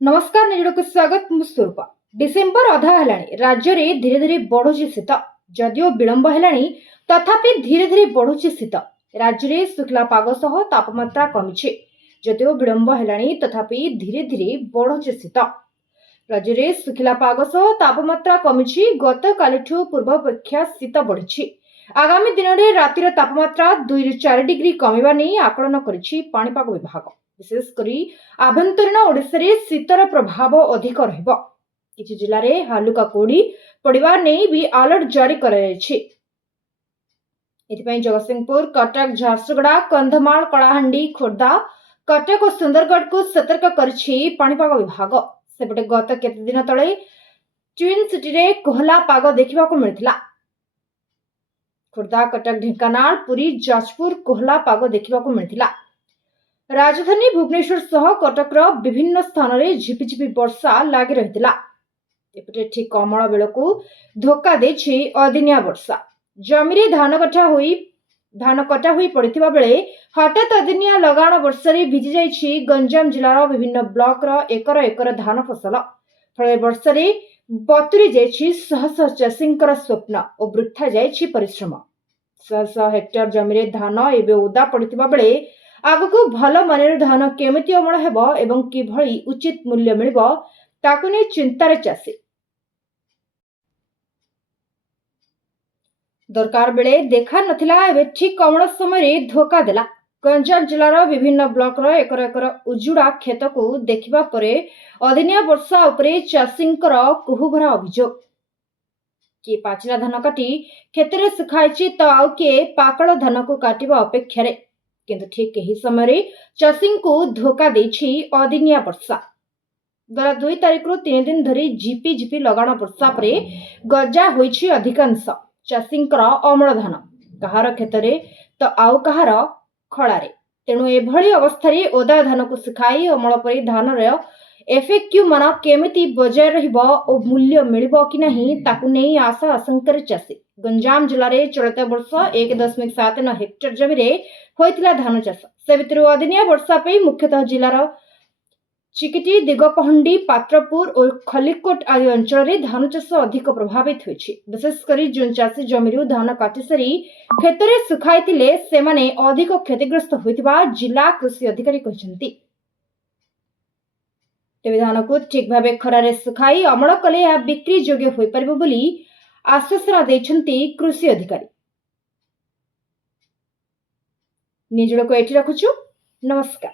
नमस्कार निजोड़ को स्वागत मुस्तूर्पा डिसेम्बर अधा है राज्य में धीरे धीरे बढ़ुची शीत जदिओ विलंब है तथापि धीरे धीरे बढ़ुची शीत राज्य में शुखला पाग सह तापमात्रा कमी जदिओ विलंब है तथापि धीरे धीरे बढ़ुची शीत राज्य में शुखला पाग सह तापमात्रा कमी गत काली पूर्वापेक्षा शीत बढ़ी आगामी दिन में रातिर तापमात्रा 2 ରୁ 4 डिग्री कमिबा नहीं आकलन करिछि पाणीपाग विभाग। विशेषकर आभ्यंतरीण ओडिशा रे शीतर प्रभाव अधिक रहिबो। किछि जिल्ला रे हालुका कोड़ी पड़िबा नहीं भी अलर्ट जारी कराଯାଇଛି। एथिपाई जगतसिंहपुर, कटक, झारसुगुड़ा, कंधमाल, कलाहांडी, खोर्धा, कटक और सुंदरगढ़ को सतर्क करिछि पाणीपाग विभाग। सेपटे गत केते दिन तळे ट्विन सिटी रे कोहला पाग देखिबाको मिलिथिला। खोर्धा, कटक, ढेंकानाल, पुरी, जाजपुर कोहला पाग देखिबाको मिलिथिला। राजधानी भुवनेश्वर सह कटकर विभिन्न स्थान में झिपिझिपि वर्षा लगी रही। एपटे ठीक अमल बेलू धोखा देछि अदिनिया वर्षा। जमी धान कटा हुई पड़ता बेले हठात अदिनिया लगाण वर्षा भिजी जाइछि गंजाम जिलार विभिन्न ब्लॉक एकर एकर धान फसल। फल वर्षा बतुरी जाइछि शह शह चाषींकर स्वप्न और वृथा जाइछि परिश्रम। शह शह हेक्टर जमी धान एवं ओदा पड़ता बेले आगको भल मानर धान केमिति अमल हेबो एवं किभଳି उचित मूल्य मिलिबो ताकु नै चिंतार चाषी। दरकार बेले देखा नथिला एबे ठीक अमल समय धोखा देला। गंजाम जिलार विभिन्न ब्लॉक एकर एकर उजुड़ा खेत को देखिबा परे अदिनिया वर्षा उपरे चाषींकर कुहुभरा अभियोग। किए पाचिला धान काटी खेतरे सुखाइछि तो आउ किए पाकळ धान को काटिबा अपेक्षा रे। किंतु ठीक यही समय चाषी को धोखा देछि अदिनिया वर्षा। गला 2 तारिख 3 दिन धरी झिपि झिपि लगाण वर्षा परे गजा होइछि अधिकांश चाषींकर अमल धान कहार खेतरे तो आउ कहार खଳାରେ। तेणु एभଳି अवस्थारे ओदा धान को सुखाई अमल परी धान एफएक्यू मान केमिति बजाय रहिबो और मूल्य मिलिबो कि नहीं ताकु नै आशा आशंकार चाषी। गंजाम जिले में चलित वर्ष 1.79 हेक्टर जमी रे होइतिला धान चाष। से भितर अदिनिया वर्षा पे मुख्यतः जिलार चिकिटी, दिगपहंडी, पात्रपुर और खलिकोट आदि अंचल में धान चाष अधिक प्रभावित होइछि। विशेषकर जो चाषी जमी धान काटी सारी खेतरे सुखाइतिले सेमाने अधिक क्षतिग्रस्त होइतिबा जिला कृषि अधिकारी कहिसंती। तेबे धान को ठीक भाव खरारे सुखाई अमल कले यह बिक्री योग्य होई परिबो बोली आश्वासन दैछंती कृषि अधिकारी। निजोड़ को एठी रखुछु। नमस्कार।